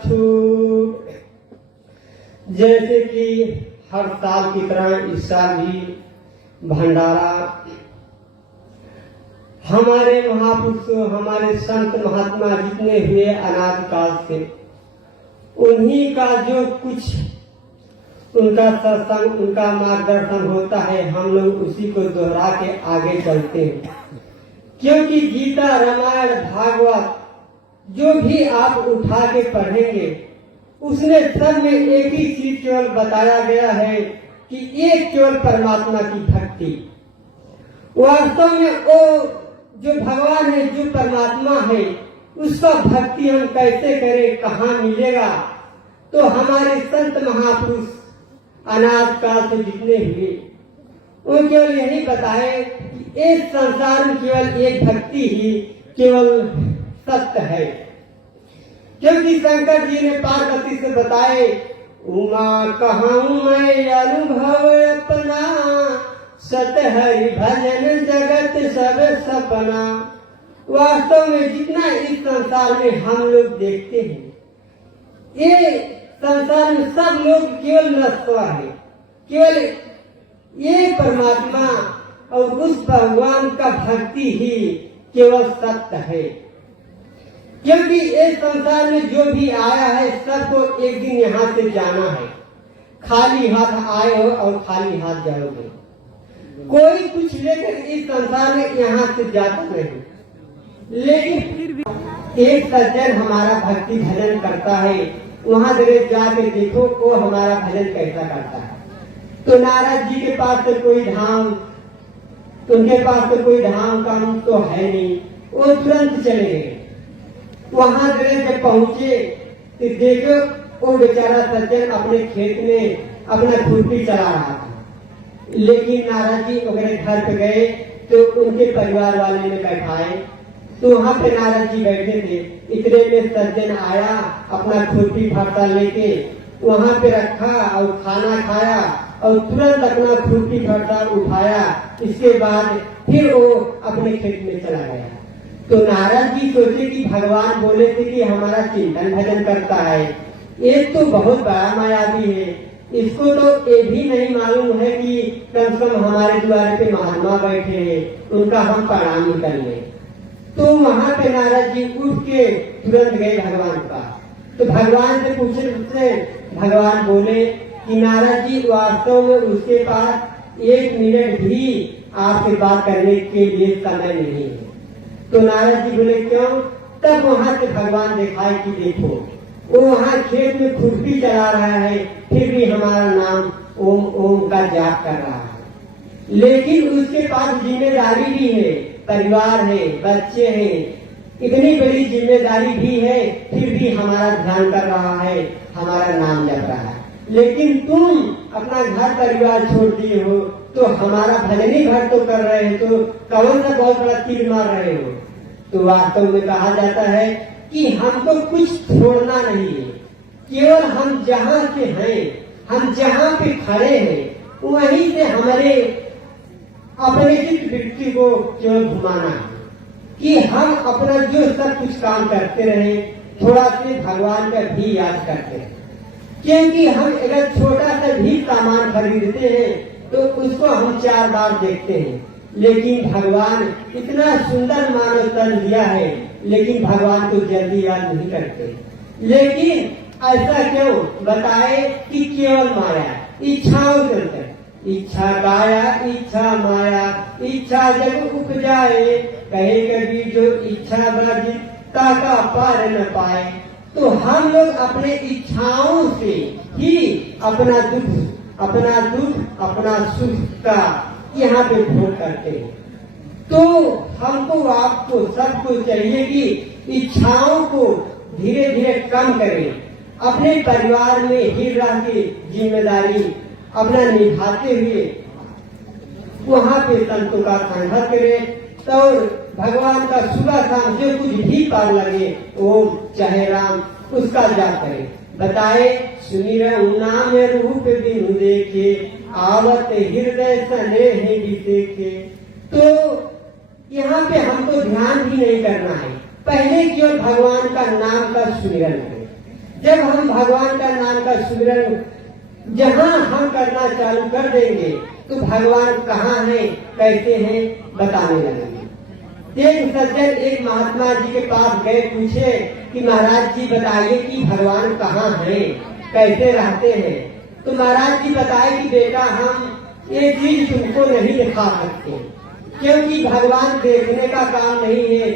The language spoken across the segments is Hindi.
छूट। जैसे कि हर साल की तरह इस साल भी भंडारा हमारे महापुरुषों, हमारे संत महात्मा जितने हुए अनादिकाल से, उन्हीं का जो कुछ उनका सत्संग, उनका मार्गदर्शन होता है, हम लोग उसी को दोहरा के आगे चलते हैं। क्योंकि गीता, रामायण, भागवत जो भी आप उठा के पढ़ेंगे, उसमें सब में एक ही चीज केवल बताया गया है कि एक केवल परमात्मा की भक्ति। वास्तव में वो जो भगवान है, जो परमात्मा है, उसका भक्ति हम कैसे करें, कहाँ मिलेगा? तो हमारे संत महापुरुष अनादिकाल से जितने हुए, वो केवल यही बताए कि इस संसार में केवल एक भक्ति ही केवल सत्य है। क्योंकि शंकर जी ने पार्वती से बताए, उमा कहूँ मैं अनुभव अपना, सत हरि भजन जगत सब सपना। वास्तव में जितना इस संसार में हम लोग देखते हैं, ये संसार में सब लोग केवल नश्वर है, केवल ये परमात्मा और उस भगवान का भक्ति ही केवल सत्य है। क्योंकि इस संसार में जो भी आया है, सबको एक दिन यहाँ से जाना है। खाली हाथ आए हो और खाली हाथ जाओगे। कोई कुछ लेकर इस संसार में यहाँ से जाता नहीं। लेकिन एक सज्जन हमारा भक्ति भजन करता है, वहाँ जगह जाके देखो वो हमारा भजन कैसा करता है। तो नारद जी के पास तो कोई धाम, उनके पास तो कोई धाम काम तो है नहीं, वो तुरंत चले गए। वहां जब पहुंचे तो देखो वो बेचारा सज्जन अपने खेत में अपना खुरपी चला रहा था। लेकिन नारद जी वगैरह घर पे गए तो उनके परिवार वाले ने बैठाए, तो वहां पे नारद जी बैठे थे। इतने में सज्जन आया, अपना खुरपी फरसा लेके वहां पे रखा और खाना खाया और तुरंत अपना खुरपी फरसा उठाया। इसके बाद फिर वो अपने खेत में चला गया। तो नारद जी सोचे कि भगवान बोले थे कि हमारा चिंतन भजन करता है, ये तो बहुत बड़ा मायावी है, इसको तो ये भी नहीं मालूम है कि कम से कम हमारे द्वारे पे महात्मा बैठे हैं, उनका हम प्रणाम ही कर ले। तो वहां पे नारद जी उठ के तुरंत गए भगवान का। तो भगवान से पूछे, भगवान बोले कि नारद जी वास्तव में उसके पास 1 मिनट भी आपसे बात करने के लिए समय नहीं है। तो नारद जी बोले क्यों? तब वहां से भगवान दिखाए कि देखो वो वहां खेत में खुरपी चला रहा है, फिर भी हमारा नाम ओम ओम का जाप कर रहा है। लेकिन उसके पास जिम्मेदारी भी है, परिवार है, बच्चे हैं, इतनी बड़ी जिम्मेदारी भी है, फिर भी हमारा ध्यान कर रहा है, हमारा नाम जप रहा है। लेकिन तुम अपना घर परिवार छोड़ दिए हो, तो हमारा भजन ही घर तो कर रहे हो, तो कौन सा बहुत बड़ा तीर मार रहे हो? तो वास्तव में कहा जाता है कि हमको कुछ छोड़ना नहीं है, केवल हम जहाँ से हैं, हम जहाँ पे खड़े हैं, वहीं से हमारे अपने चित्त वृत्ति को केवल घुमाना है कि हम अपना जो सब कुछ काम करते रहे, थोड़ा से भगवान का भी याद करते हैं। क्योंकि हम अगर छोटा सा भी सामान खरीदते हैं तो उसको हम 4 बार देखते हैं, लेकिन भगवान इतना सुंदर मानव तन दिया है, लेकिन भगवान को जल्दी याद नहीं करते। लेकिन ऐसा क्यों? बताए कि केवल माया, इच्छाओं चलते, इच्छा काया इच्छा माया, इच्छा जब उपजाए, कहे कभी जो इच्छा बजिता का पार न पाए। तो हम लोग अपने इच्छाओं से ही अपना दुख, अपना सुख का यहाँ पे भोग करते हैं। तो हमको, आपको, सबको चाहिए कि इच्छाओं को धीरे धीरे कम करें, अपने परिवार में ही रह के जिम्मेदारी अपना निभाते हुए वहाँ पे संतों का संघर्ष करें। तो भगवान का सुबह शाम जो कुछ भी पार लगे, ओम चाहे राम, उसका जाप करें। बताए सुमिर नाम रूप बिनु देखे, आवत हृदय स्नेह विदेखे। तो यहाँ पे हमको ध्यान भी नहीं करना है, पहले केवल भगवान का नाम का सुमिरन करें। जब हम भगवान का नाम का सुमिरन जहाँ हम करना चालू कर देंगे तो भगवान कहाँ हैं, कैसे हैं, बताने लगेंगे। एक सज्जन एक महात्मा जी के पास गए, पूछे कि महाराज जी बताइए कि भगवान कहाँ हैं, कैसे रहते हैं। तो महाराज जी बताए कि बेटा हम ये चीज तुमको नहीं दिखा सकते, क्योंकि भगवान देखने का काम नहीं है।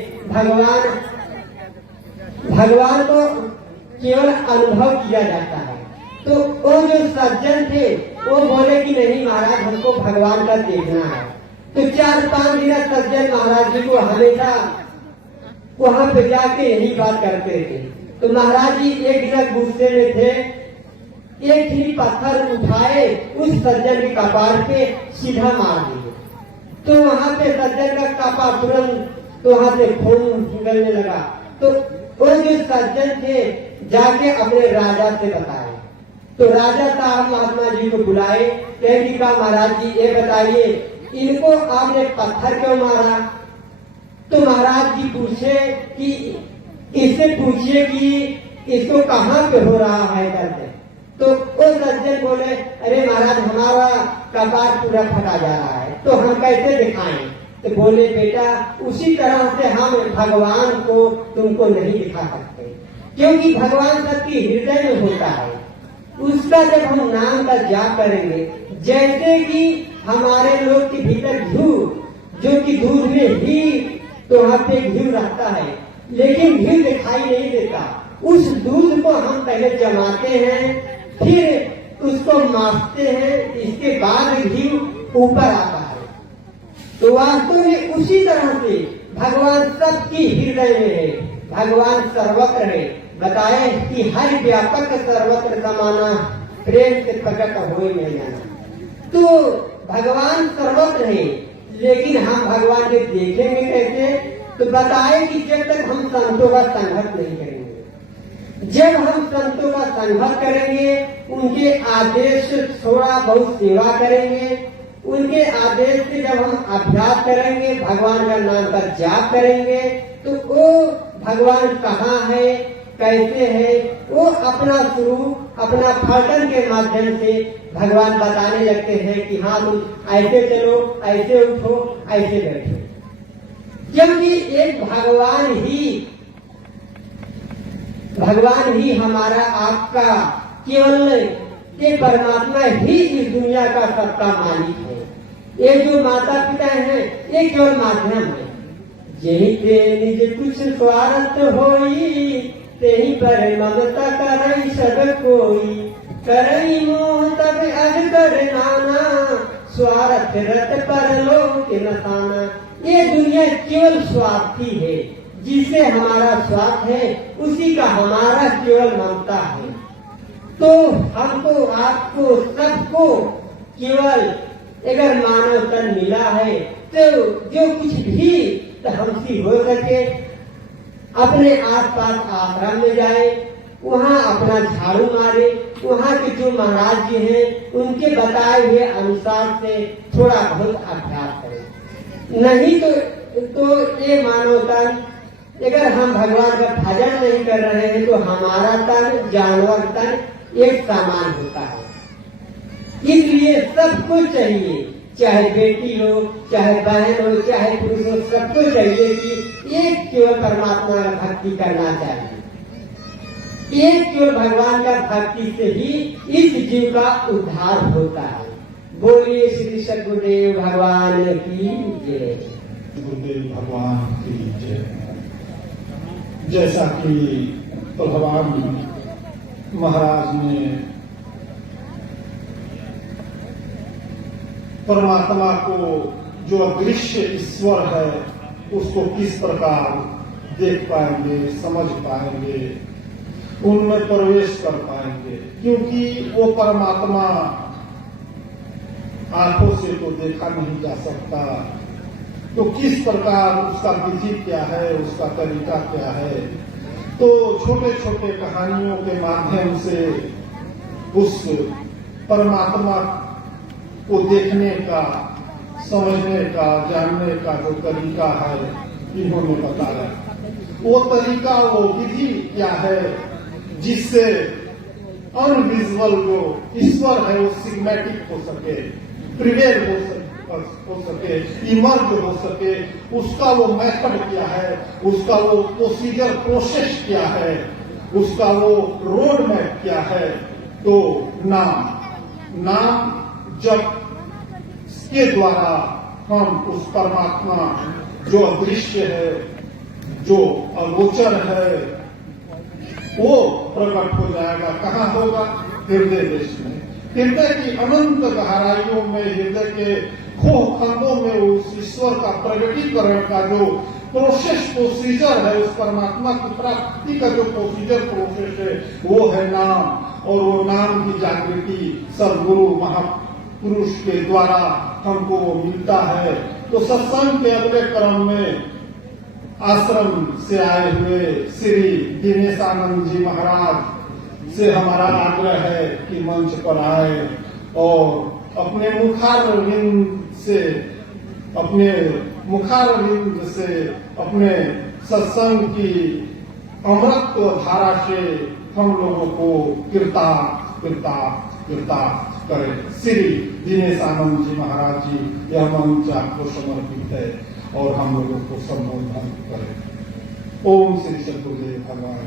भगवान को केवल अनुभव किया जाता है। तो वो जो सज्जन थे वो बोले कि नहीं महाराज, हमको भगवान का देखना है। तो 4-5 दिन सज्जन महाराज जी को हमेशा वहां पे जाके यही बात करते थे। तो महाराज जी एक दिन गुस्से में थे, एक ही पत्थर उठाए, उस सज्जन के कपार पे सीधा मार दिए। तो वहां पे सज्जन का कपार तुरंत तो वहां से खून निकलने लगा। तो वो जो सज्जन थे जाके अपने राजा से बताए। तो राजा साहब महात्मा जी को बुलाए, कहे कहा महाराज जी ये बताइए इनको आपने पत्थर क्यों मारा। तो महाराज जी पूछे कि इससे पूछिए कि इसको कहाँ पे हो रहा है करके। तो वो सज्जन बोले अरे महाराज हमारा कपार पूरा फटा जा रहा है, तो हम कैसे दिखाएं। तो बोले बेटा उसी तरह से हम भगवान को तुमको नहीं दिखा सकते, क्योंकि भगवान सबकी हृदय में होता है। उसका जब हम नाम का जाप करेंगे, जैसे कि हमारे लोग के भीतर घी जो कि दूध में घी, तो वहाँ पे घी रहता है लेकिन घी दिखाई नहीं देता। उस दूध को हम पहले जमाते हैं, फिर उसको मापते हैं, इसके बाद घी ऊपर आता है। तो वास्तव में उसी तरह से भगवान सबकी हृदय में है, भगवान सर्वत्र है। बताए कि हर व्यापक सर्वत्र समाना, प्रेम से प्रकट होए नहीं जाना। तो भगवान सर्वत्र है, लेकिन हम भगवान के देखेंगे कैसे। तो बताए कि जब तक हम संतों का संघर्ष नहीं करेंगे, जब हम संतों का संघर्ष करेंगे, उनके आदेश से थोड़ा बहुत सेवा करेंगे, उनके आदेश से जब हम अभ्यास करेंगे, भगवान का नाम का जाप करेंगे, तो वो भगवान कहाँ है, कैसे है, वो अपना स्वरूप अपना फलटन के माध्यम से भगवान बताने लगते हैं कि हाँ तुम ऐसे चलो, ऐसे उठो, ऐसे बैठो। क्योंकि एक भगवान ही हमारा आपका केवल ये परमात्मा ही इस दुनिया का सबका मालिक है। ये जो माता पिता हैं ये केवल माध्यम है। यही पे निज कुछ स्वार्थ होई, तेही पर ममता करई सब कोई, करई मोह तब अग कर नाना, स्वार्थ रत पर लोक नसाना। ये दुनिया केवल स्वार्थी है, जिसे हमारा स्वार्थ है उसी का हमारा केवल ममता है। तो हमको आपको सबको केवल अगर मानव तन मिला है तो जो कुछ भी तो हमसे हो सके अपने आसपास आश्रम में जाए, वहाँ अपना झाड़ू मारे, वहाँ के जो महाराज जी हैं उनके बताए हुए अनुसार से थोड़ा बहुत अभ्यास करें। नहीं तो ये मानव तन अगर हम भगवान का भजन नहीं कर रहे हैं तो हमारा तन जानवर तन एक समान होता है। इसलिए सबको चाहिए, चाहे बेटी हो, चाहे बहन हो, चाहे पुरुष हो, सबको चाहिए कि एक केवल परमात्मा का भक्ति करना चाहिए। एक केवल भगवान का भक्ति से ही इस जीव का उद्धार होता है। बोलिए श्री सद्गुरुदेव भगवान की जय। गुरुदेव भगवान की जय। जैसा कि भगवान महाराज ने परमात्मा को जो अदृश्य ईश्वर है उसको किस प्रकार देख पाएंगे, समझ पाएंगे, उनमें प्रवेश कर पाएंगे, क्योंकि वो परमात्मा आंखों से तो देखा नहीं जा सकता। तो किस प्रकार उसका विधि क्या है, उसका तरीका क्या है। तो छोटे छोटे कहानियों के माध्यम से उस परमात्मा को देखने का, समझने का, जानने का जो तरीका है इन्होंने बताया। वो तरीका, वो विधि क्या है जिससे अनविजुअल जो ईश्वर है वो सिग्मेटिक हो सके, प्रिवेल हो सके, इमर्ज हो सके, उसका वो मेथड क्या है, उसका वो प्रोसेस क्या है, उसका वो रोड मैप क्या है। तो नाम जब के द्वारा हम उस परमात्मा जो अदृश्य है, जो अगोचर है, वो प्रकट हो जाएगा। कहाँ होगा? हृदय देश में। हृदय की अनंत गहराइयों में, हृदय के खोह खंडों में उस ईश्वर का प्रगटीकरण का जो प्रोसीजर है, उस परमात्मा की प्राप्ति का जो प्रोसेस है, वो है नाम। और वो नाम की जागृति सदगुरु महापुरुष के द्वारा हमको वो मिलता है। तो सत्संग के अगले क्रम में आश्रम से आए हुए श्री दिनेशानंद जी महाराज से हमारा आग्रह है कि मंच पर आए और अपने मुखारविंद से अपने सत्संग की अमृत धारा से हम लोगों को कृतार्थ करें। श्री दिनेशानंद जी महाराज जी, यह मंच आपको समर्पित है और हम लोगों को संबोधन करें। ओम श्री सद्गुरुदेव भगवान।